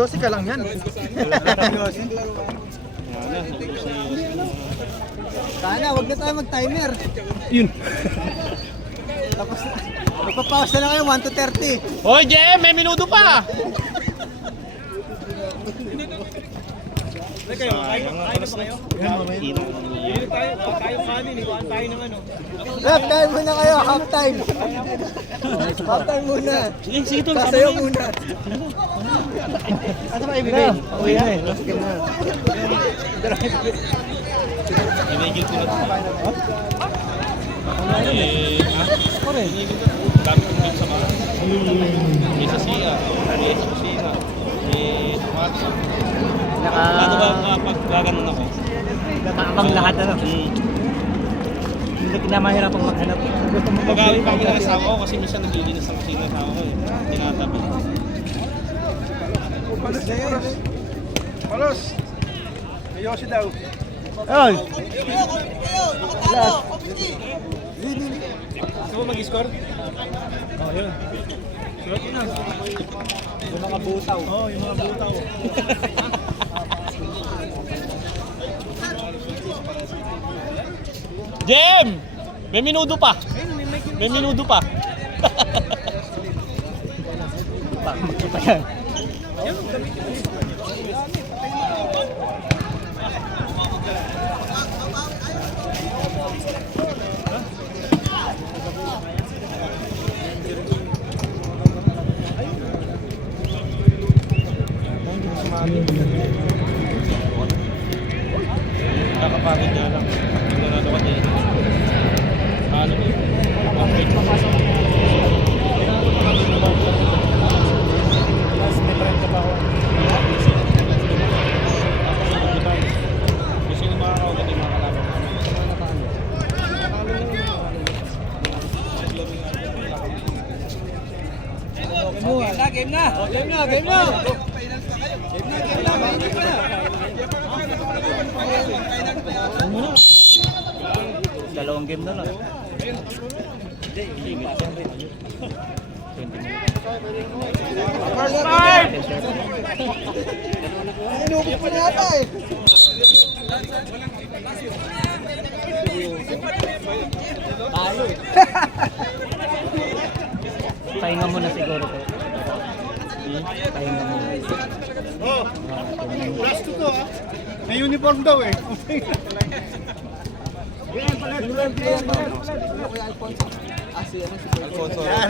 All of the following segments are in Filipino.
Yossi ka lang yan. Sana, wag na tayo mag-timer. Yun. Tapos, magpapause na lang kayo, 1 to 30. Hoy, JM, may minuto pa. Kayo, kain na ba kayo? Hindi tayo kanin, ikuan tayo ng ano. Half time muna kayo, half time. Half time muna. Sige, tol. Sasayaw muna. Ano ba ibigay? Uwi na eh. Sige na. Imagine ko lang. Dami kong game sa mga. May sa siya, may sa kusina, may tomato. Ano ba kapag gaganon ako? Nakakabang lahat na lang. Hindi kinamahirapang maghanap. Mag-awin pa kami ng asawa ko kasi minsan naglilinis sa kusina ng asawa ko eh. Tinatabi. Palos! May Yossi daw. Ay! Gusto mo mag-score? Oo, yun. Sulat yun na. Yung mga butaw. Oo, yung mga butaw. Jem! May minuto pa. May minuto pa. Pa yan. Kakapagod na lang. Tingnan natin ako din. Ano eh. Gusto nyo makakaugat yung mga kalaban namin. Game na! Dalawang game na lang. Inubos pa nata eh. Talo eh. Pahinga mo na siguro ko. Pahinga mo na. Oh! Last to ah. May uniform daw eh. Alfonso.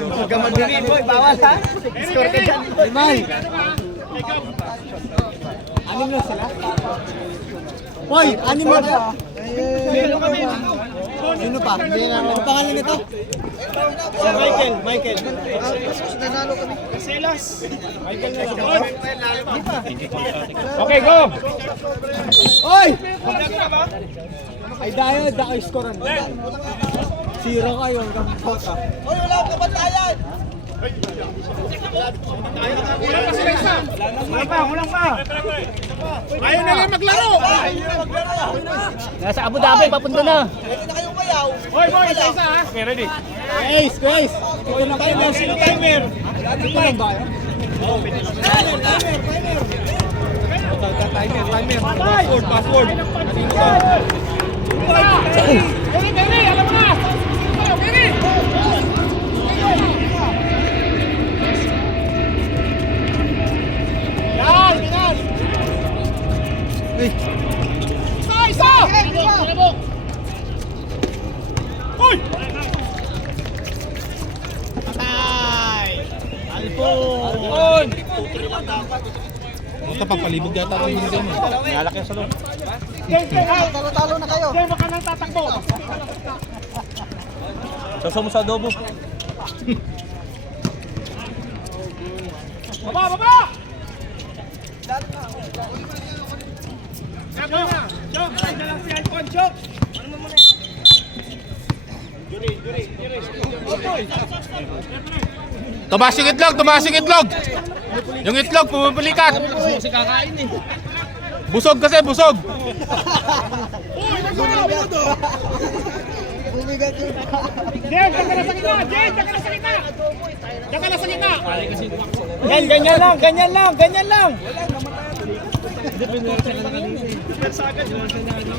Huwag ka magdirin boy, bawal ha? Score ka dyan. Limay. Anim na sila? Hoy, anim na ba? Sino pa? Ang pangalan nito? Si Michael. Nanalo kami. Silas. Michael na ito. Okay, go! Hoy! Ay dahil, ako scorean. Zero kayo hanggang bota. Hoy, wala akong kabantayan! Kulang pa. Ayaw na lang maglaro. Nasa Abu Dhabi, papunta na. Hoy, boy, isa ha. Okay, ready. Grace! Ito na timer, sino timer? Ito lang ba? Timer. Password. Gary, alam mo na. Gary. Yan. Isa! Hoy! Patay! Alpon! Ito papalibog yata ako yung game. Nalaki sa loob. Talo-talo na kayo. Diyan, baka nang tatakbo. Sasaw mo sa adobo. Baba! Jog! Dalang si Alpon, Jog! Ano mo muna? Juri. Tumas yung itlog! Yung itlog, pumapalikat! Kasi kakain eh. Busog kasi, busog! Bumigat yun. Jen, taka na sa gitna! Diyan ka lang sa gitna. Yan, ganyan lang, ganyan lang, ganyan lang. Hindi, pinuwersa ka na kanina. Pinuwersa agad. Pinuwersa na kanina.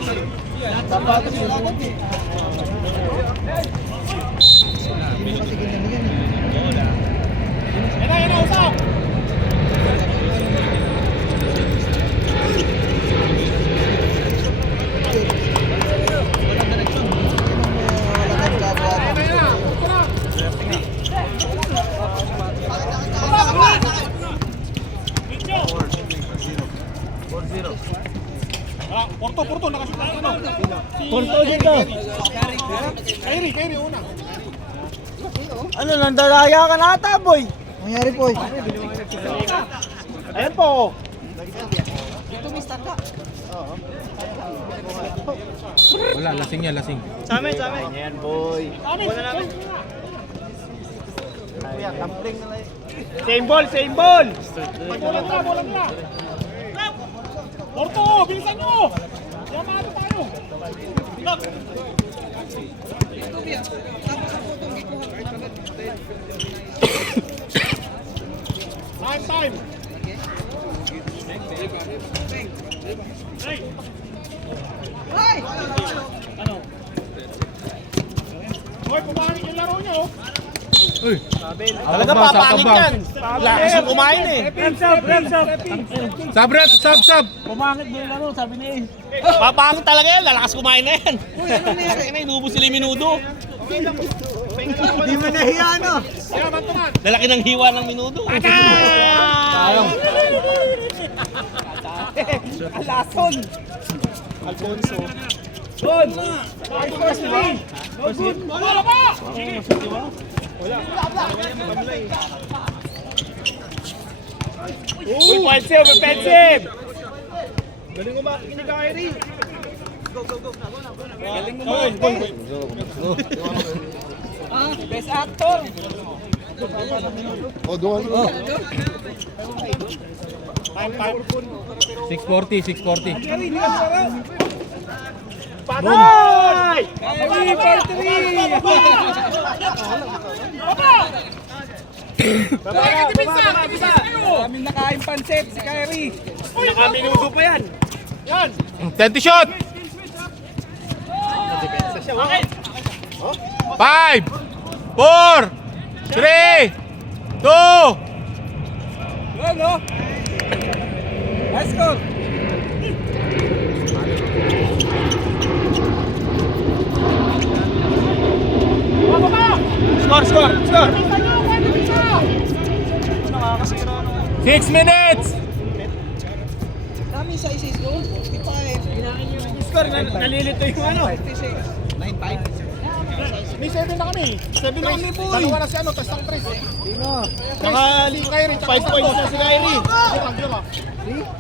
Tapatos yung agad eh. Yan na, usap. Porto, nakashoot na ano? Porto dito. Kairi, una. Ano, nandalaya ka na ata, boy. Nangyari, boy. Ayan po. Wala, lasing yan, lasing. Sa amin. Ayan, boy. Wala namin. Tampling na lang. Same ball. Bola nila. Porto, bilisan nyo. Yamado tayo. Time. Hey! Ano? Hoy, pumangit yung laro nyo. Talaga papangit yan. Lakas yung kumain eh. Sab. Pumangit mo yung laro, sabi niya eh. Papangit talaga yan. Lalakas kumain na yan. Kaya may inubos sila yung minudo. Hindi mo nahiya, no? Lalaki ng hiwa ng minudo. Sayang. Alason. Alfonso. Son. Wala pa! Uy, offensive! Galing mo makinig ni Kyrie. Galing mo makinig. Best actor. Time. 640. Patay! Maraming nakain pansit si Kyrie. Nakaminudo pa yan. Yan. 10 to shot. 5, 4, 3, 2. Yun, no? Let's go. Score. 6 minutes. Kami sa isis ko. Score, nalilito yung ano. 9-5. May 7 na kami. 7 na kami, boy. Dalawa na si ano, tas ang 3. Sino? Nakali Kyrie, 5 points na si Kyrie.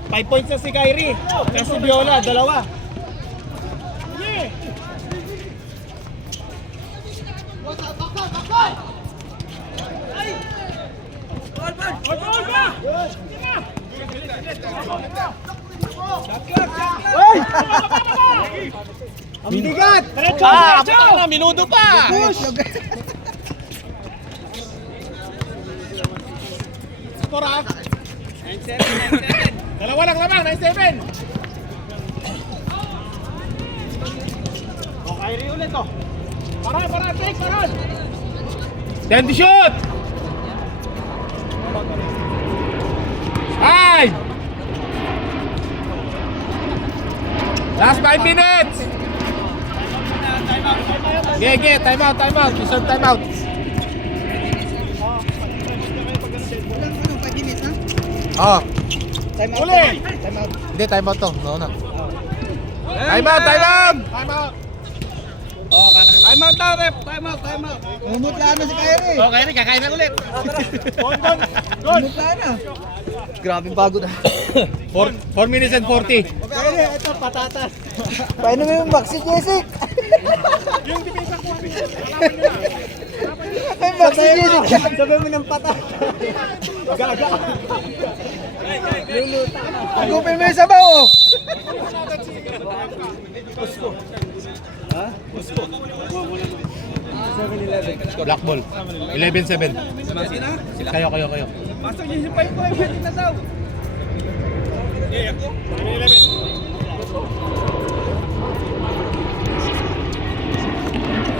5 points na si Kyrie. Kaya si Viola, dalawa. Ang bigat! Diretso! Minuto pa! Score ah! 9-7. Dalawa lang lamang, 9-7. O, Kyrie ulit oh. Para, take, para! 10 to shoot. 5. Last 5 minutes. Sige, time out. Reserve time out. Oh. Time out. Uli! Time out. Hindi, time out to. No. Time out. Time out! Time out na, rep. Time out. Umutla na si Kyrie. O, Kyrie, kakain na ulit. Gol! Umutla na. Grabe pagod ah. 4 minutes and 40. Kyrie, ito patatas. Paano mo yung box si Jessic? Yung depensa ko. May box si Jessic. Sabi mo ng patas. Gaga. Agupin mo yung sabaw oh. 7-11. Black ball. 11-7. Kayo. Pasok niyo yung 5 point, pwede na daw.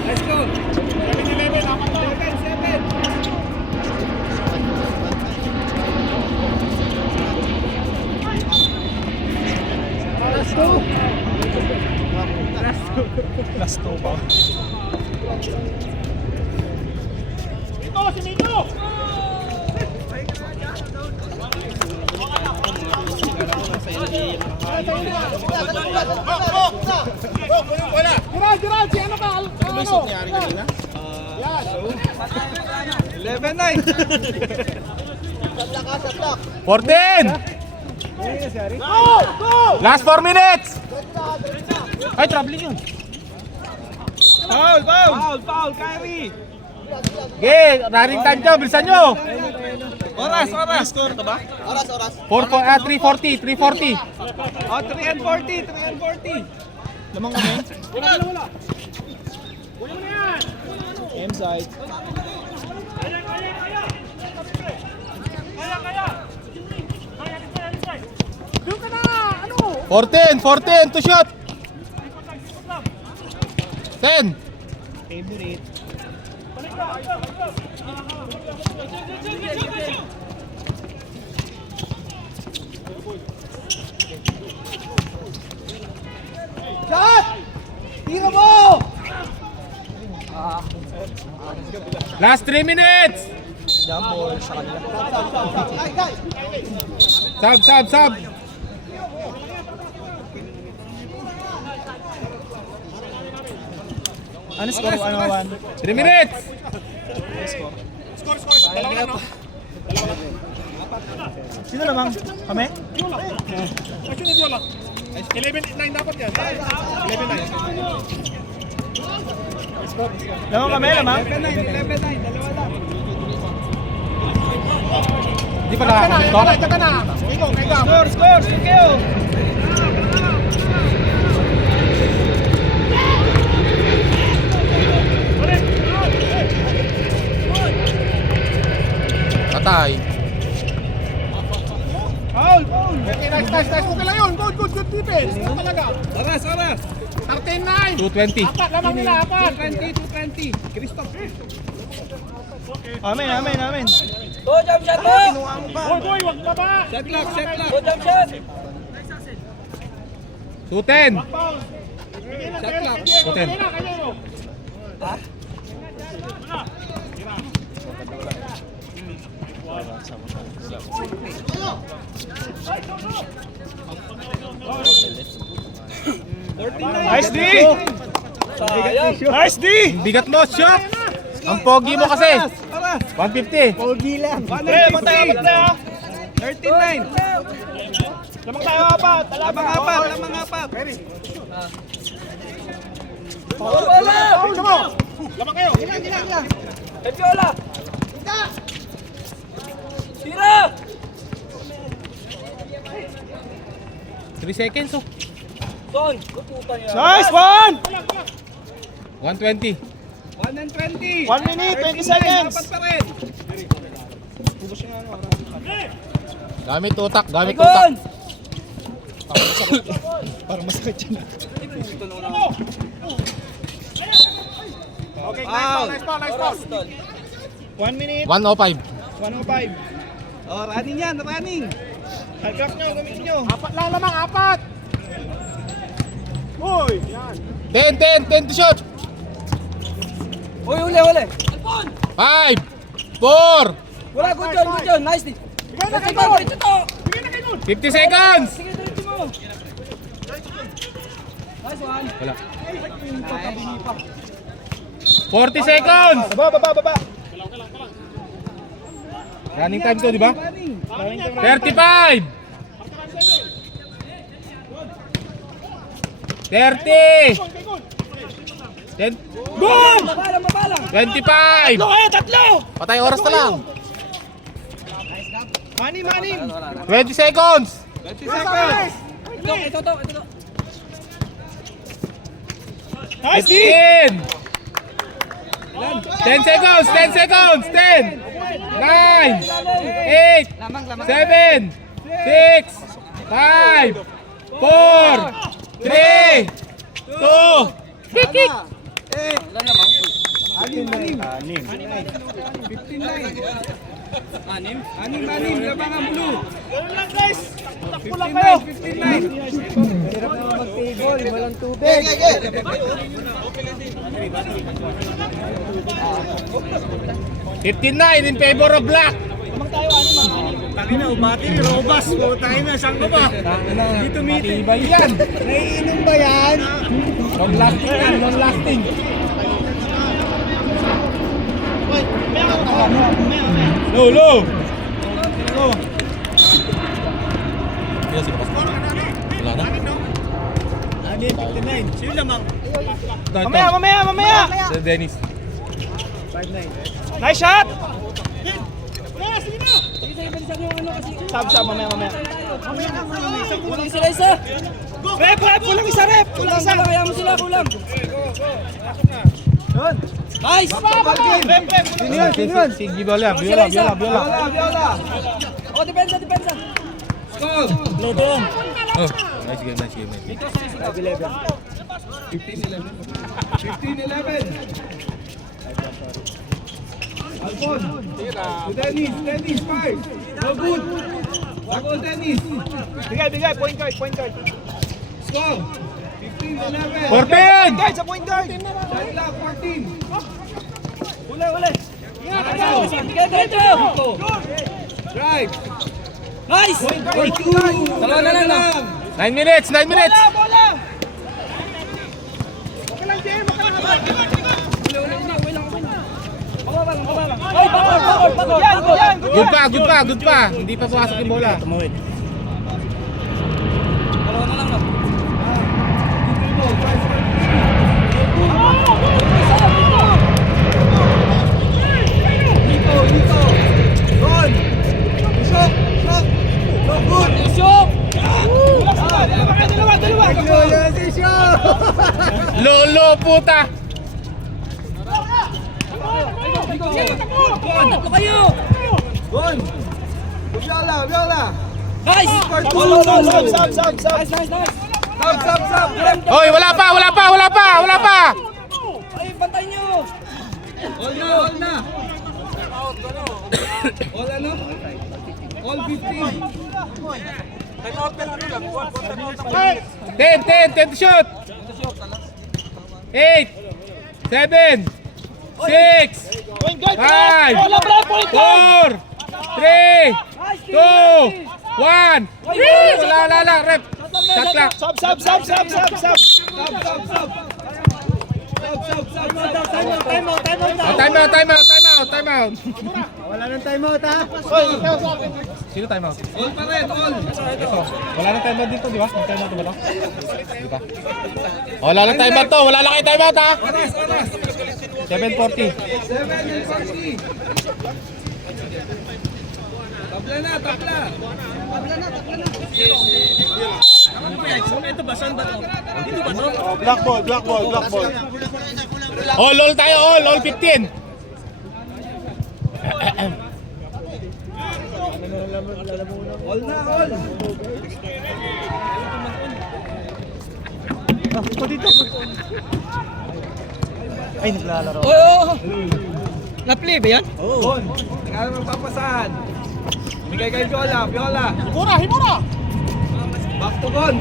Let's go. 7-11, 7-7. Last two ba? Gerald, si ano ba? Ano ba nangyari kanina? 11-9. 14! Last 4 minutes! Ay, traveling yun. Foul, Kyrie. Okay, running time nyo, bilisan nyo. Oras. Score to ba? 340. Oh, 3 and 40. Lamang kami. Wala. M side. 14 to shot. 10. Favorite. Shot! Tira mo! Last 3 minutes. Jump ball sa kanila. Sub. Ano score? 1-1. 3 minutes. Sino naman? Kami? 11-9 dapat yan. 11-9. Lamang kami, lamang? 11-9, dalawa lang. Di pa nakakasito? Score, kayo! Patay. Foul! Nice. Okay lang yun. Good defense. Ito talaga. Oras! 13-9. 220. Lamang nila, 220. Christoph. Amen. Go, jump shot mo! Boy, wag baba! Shot lock! Go, jump shot! 210. Shot lock! 210. Nice D! Nice D! Bigat mo, shot. Ang pogi mo kasi. 150. Pogi lang. Patay! 13-9! Lamang tayo apat! Lamang apat! Wala! Lamang kayo! Pepiola! Tira! 3 seconds, oh. Son! Kututan niya. Nice one! 120. 1 minute, 20 seconds! Apat pa rin! Gamit utak. Gon! Parang masakit yan. Okay, nice ball. 1 minute, 105. 105. Oh, running yan, running. High-clock nyo, gamitin nyo. Apat lang lamang, apat. Uy, yan. 10 to shot. Uy, huli! 5, 4, Wala, good job! Nice D! Bigay na kay Ito! Gon! Ito! Bigay na kay Gon! 50 seconds. Sige, diretso mo! Nice one! Wala. 40 seconds. Baba! Running time to, di ba? Running. 35. 30. 10. Boom! Mabalang! 25. Tatlo! Patay oras na lang. Manim! 20 seconds. 20 seconds! Ito! Nice D! 15. Ilan? 10 seconds, 10 seconds, 10, 9, 8, 7, 6, 5, 4, 3, 2, kick! Anim, labangan blue. Takbo lang kayo. Hirap naman mag-table, walang tubig. 59 in favor of black. Tangina, ubati ni Robas. Tayo na, saan ka ba? Dito matibay yan. Naiinom ba yan? Long lasting yan, long lasting. Low, low. Wala na. 59. Sino lamang? Ito. Mamaya! Si Dennis. 5'9". Nice shot! Sab, mamaya. Kulang sila isa. Rep! Kulang isa, rep! Kulang, kaya mo sila, kulang. Nice! Sino yun? Si Viola. Viola. O, depensa. Lodong! Oh, nice game. 15-11. Alfon. To Dennis, 5. No good. Bago Dennis. Bigay, point guard. Score. 15-11. 14! Guard, sa point guard! Shotla, 14. Uli! Bigay, diretso! Drive. Nice! Point 2. Dalawa na lang. 9 minutes! Bola! Ay, bakor! Yan! Good pa. Hindi pa pumasok yung bola. Dalawa na lang, no? Dito. Ron. Shot. No good. Shoot! Dalawa! Lolo puta! Tatlo kayo! Ron. Viola. Nice! Sab! Sub. Hoy, wala pa! Ay, pantay nyo! All na. All ano? All 15. 10 to shoot! 8, 7, 6, 5, 4, 3, 2, 1. Wala, rep. Shot clock. Sab! Time out. Wala nang timeout ha? Sino time out? All pa rin, all. Wala nang time out dito, di ba? May time out ba to? Di ba? Wala nang time out to. Wala lang kayo time out ha. Oras. 7:40. 7:40. Tabla na. Ito ba? Saan ba ito? Dito ba ito? Black ball. All tayo, all 15. All na, all. Ay, naglalaro. Oo! Na-play ba yan? Oo. Tingnan mo magpapasahan. Bigay kay Viola. Himura! Back to Gon.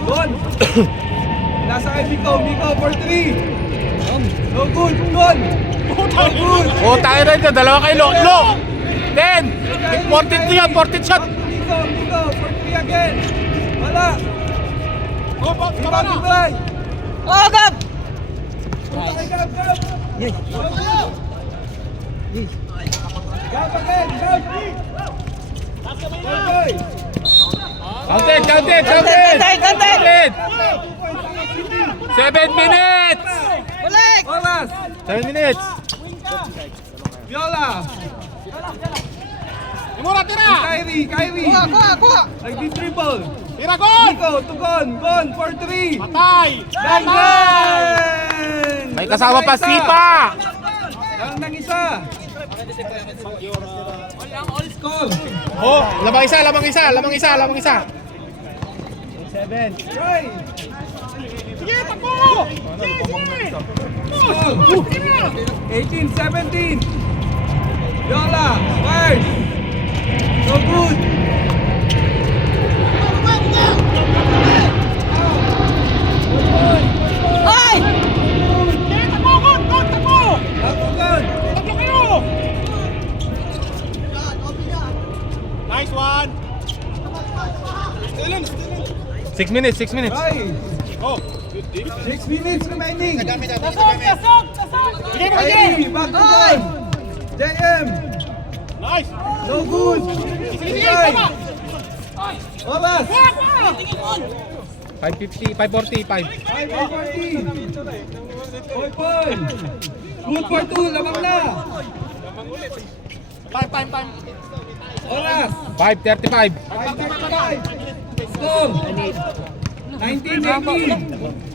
Nasa kay Miko for 3. No good, Gon. No good. Oh, tayo rin dyan. Dalawa kayo, low. 10. 14 yun, 14 shot. Miko for 3 again. Wala. Bigay. Oh, Gab! Gab. Gab again. Okay. Counted. Counted. 7 minutes. Balik! Oras. 7 minutes. Viola. Himura, tira. Kyrie. Kuha! Nagdi-dribble. Tira, gol. Miko to Gon for 3. Patay. Dang! May kasama pa Sipa. Lang ng isa. Score. Oh, lamang isa, lamang isa, lamang isa, lamang isa. 7. Try. Sige, takbo! Score. 18-17. Viola, first. So good. Ay! Takbo, Gon! Gon, takbo! Takbo, Gon. Takbo kayo! Nice one! 6 minutes, 6 minutes. Try. Oh! 6 minutes remaining. Tasok! Tasok! Tasok! Sige mo, sige! Kyrie, back to Gon. JM. Nice! So good. Sige, Try. tama! Oras. 550, 540, 5. 5-40. Poy. Good for 2. Lamang na. Time! Oras. 535. 5-35. Score. 19-18.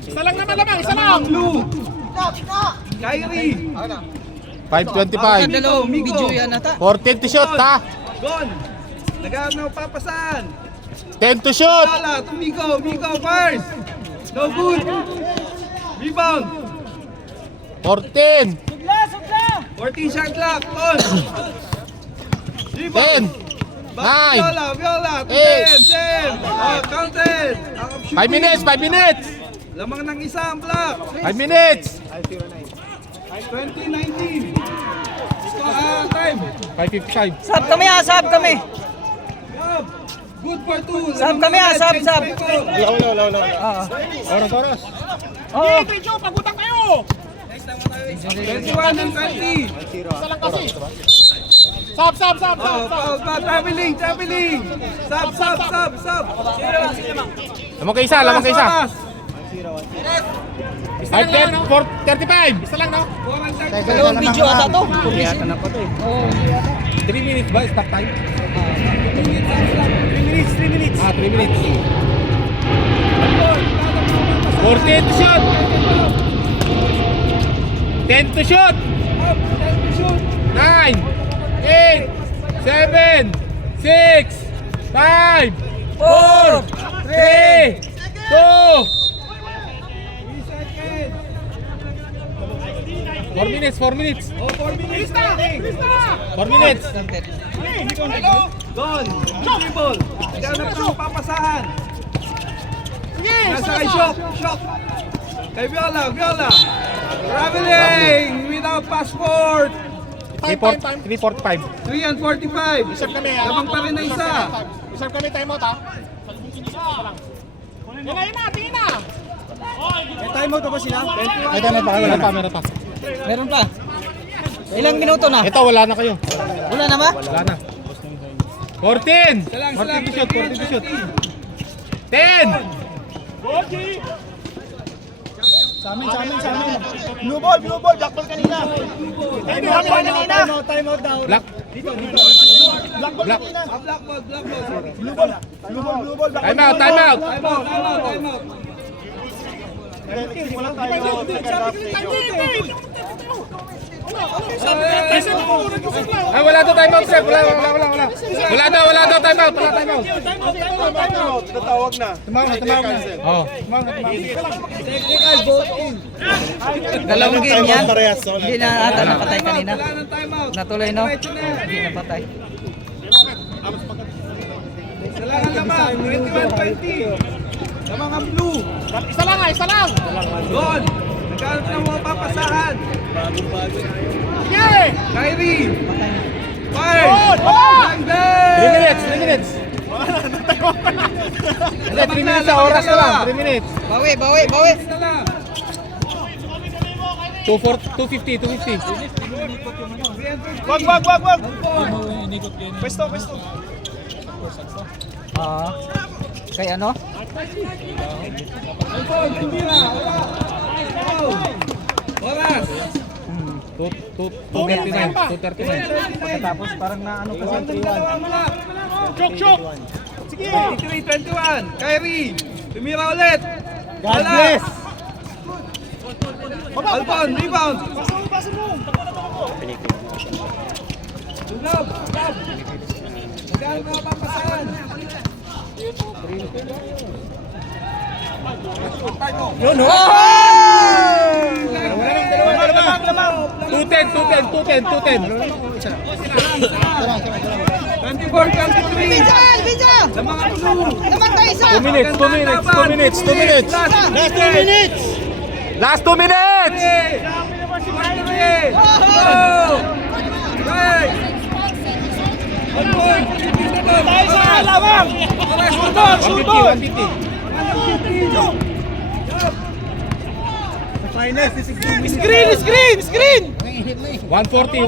Isa lang naman lamang! Isa lang! Blue. Kyrie. 525. Dalawang video yan ata. 14 to shoot, ha? Gon. Naghahanap ng papasan. 10 to shoot. Wala. To Miko. Miko first. No good. Rebound. 14. 14 shot clock. On. 10. Rebound. Back to 9. Viola. To 8. Jem. Counted. Out of 5 minutes, 5 minutes. Lamang ng isang block. 5 minutes. 2019. Time. 555. Sab kami ha, sab kami. Yup. Good for 2. Sab kami ha, sab. Oras. Oo! Video! Pagutang kayo! 21 and 20. Isa lang kasi! Sab! Foul pa. Traveling. Sub. Lamang kayo isa, lamang kayo isa. Oras. 35. Isa lang, no? Dalawang video ata to. 3 minutes ba? Stop time? 3 minutes! 3 minutes. 14 to shoot. 10 to shoot. 9, 8, 7, 6, 5, 4, 3, 2. 4 minutes, 4 minutes. 4 minutes. Don. Dribble. Ganap ng papasahan. Nasa kay Shock. Kay Viola. Traveling without passport. 3:45. 3 and 45. Reserve kami, ha? Lamang pa rin na isa. Reserve kami, time out, ha? Isa lang. Tingin na! May timeout pa sila? 21. Ay, meron pa. Meron pa. Ilang minuto na? Ito, wala na kayo. Wala na ba? Wala na. 14. Isa lang. 14 to shoot, 14 to shoot. 10. Sa amin. Blue ball, black ball kanina. Black ball kanina. Time out daw. Black. Black ball Black. kanina. Black ball. Blue ball. Time out, time out. Timeout. Ay, wala daw time out, sir. Wala. Wala daw time out. Wala time out. Tatawag na. Tumawag na. Oh. Dalawang game yan. Hindi na ata napatay kanina. Wala ng timeout. Natuloy, no? Diretso na yan. Hindi napatay. Isa lang ang lamang. 21-20. Lamang ang blue. Isa lang. Don. Nagkaroon ng mga papasahan. Sige! Kyrie. Fire. Good. 3 minutes, 3 minutes. Hindi, 3 minutes sa oras na lang. 3 minutes. Bawi. Isa lang. 250. Wag. Pwesto. Kay ano? Oras. 239. Pagkatapos parang na ano pa sa 3-1. Chok. Sige! 23-21. Kyrie. Tumira ulit. God Wala. bless! Alphon, rebound. Pasa mo! Love. Magkano ka papasahan? Yun, ho! Lamang. 210. 24-23. Lamang ang tulong. 2 minutes. Last 2 minutes! Tayo sa lamang. 150. Screen. 140.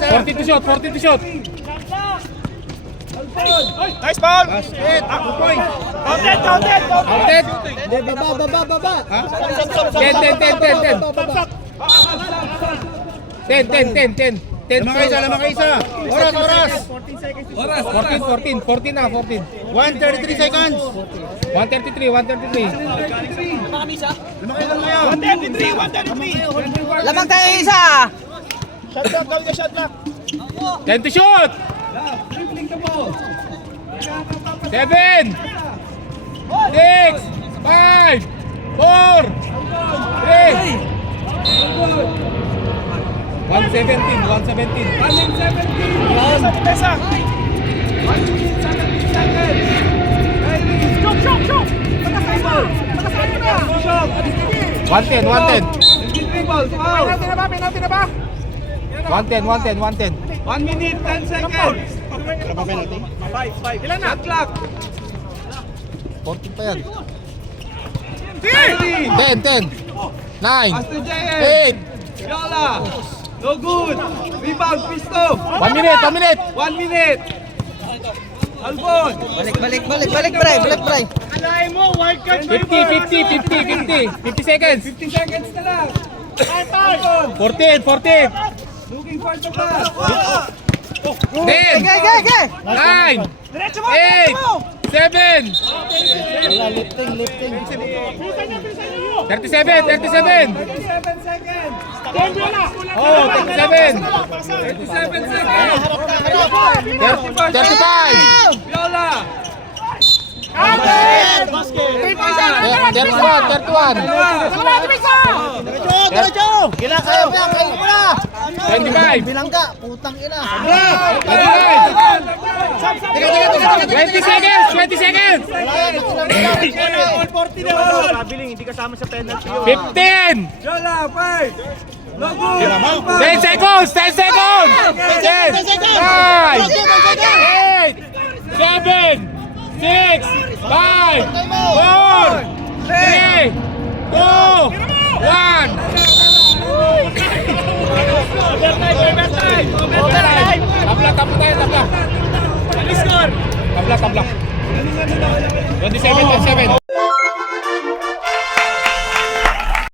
40 to shot. Nice ball. Counted. Outed. Baba. 10. Lamang ka isa. Oras. 14 na. 133 seconds. 133. Lamang kayo lang ngayon. 133. Lamang tayo isa. Shot clock. 10 to shoot. 7 6 5 4 3 117. Sa pesa. 110. Penalty na ba? 110. 1 minute, 10 seconds. Ilan na? Shot clock. 14 pa yan. 10. 10. 9 Master JM. 8 Yola. No good. Rebound, Pisto. 1 minute. 1 minute. Albon. Balik, Bray. Kalahin mo, wild card 50 seconds. 50 seconds na lang. 14 Looking for the pass. 10 Ge. 9 Diretso mo, 8 7 37 37 seconds. Oh, 37 37 seconds. 35 Viola. 25 Bilangga, putang ina. 20 seconds 15 Viola, 5. No good. 10 seconds 10 9 8 7 6 5 4 3 2 1 Tabla. 27-7.